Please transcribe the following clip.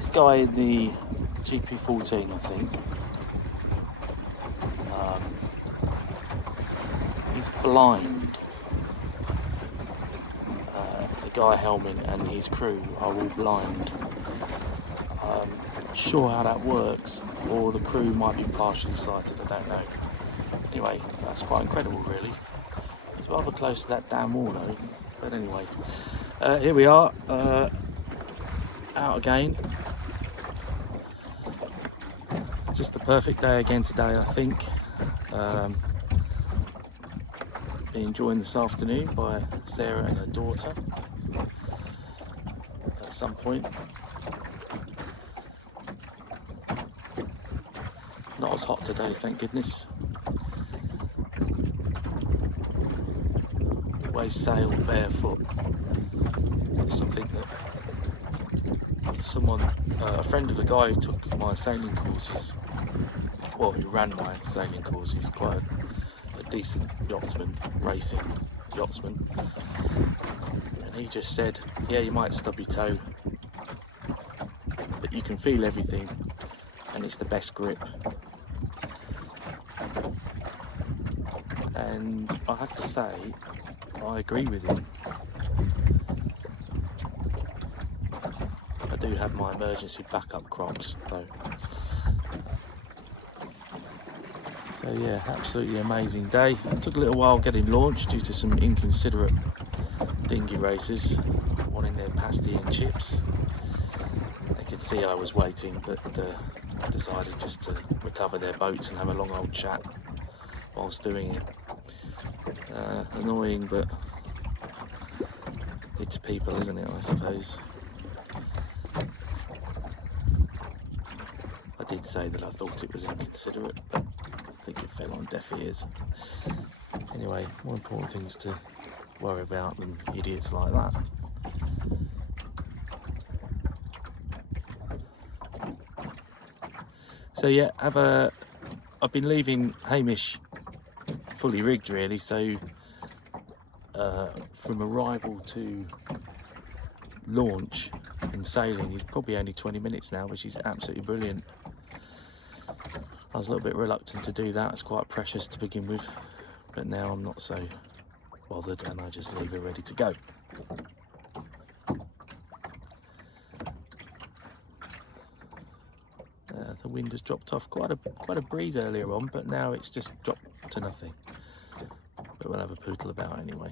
This guy in the GP14, I think, he's blind. The guy helming and his crew are all blind. Not sure how that works, or the crew might be partially sighted, I don't know. Anyway, that's quite incredible really. It's rather close to that damn wall though, but anyway. Here we are, out again. Just the perfect day again today, I think. Being joined this afternoon by Sarah and her daughter at some point. Not as hot today, thank goodness. Always sail barefoot. It's something that someone, a friend of the guy who took my sailing courses, well, who ran my sailing courses, quite a decent yachtsman, racing yachtsman, and he just said, yeah, you might stub your toe, but you can feel everything and it's the best grip. And I have to say, I agree with him. I do have my emergency backup Crocs though. So yeah, absolutely amazing day. It took a little while getting launched due to some inconsiderate dinghy racers wanting their pasty and chips. They could see I was waiting, but I decided just to recover their boats and have a long old chat whilst doing it. Annoying, but it's people, isn't it, I suppose. I did say that I thought it was inconsiderate, but I think it fell on deaf ears. Anyway, more important things to worry about than idiots like that. So yeah, I've been leaving Hamish fully rigged really, so from arrival to launch and sailing is probably only 20 minutes now, which is absolutely brilliant. I was a little bit reluctant to do that, it's quite precious to begin with, but now I'm not so bothered and I just leave it ready to go. The wind has dropped off, quite a breeze earlier on, but now it's just dropped to nothing. But we'll have a poodle about anyway.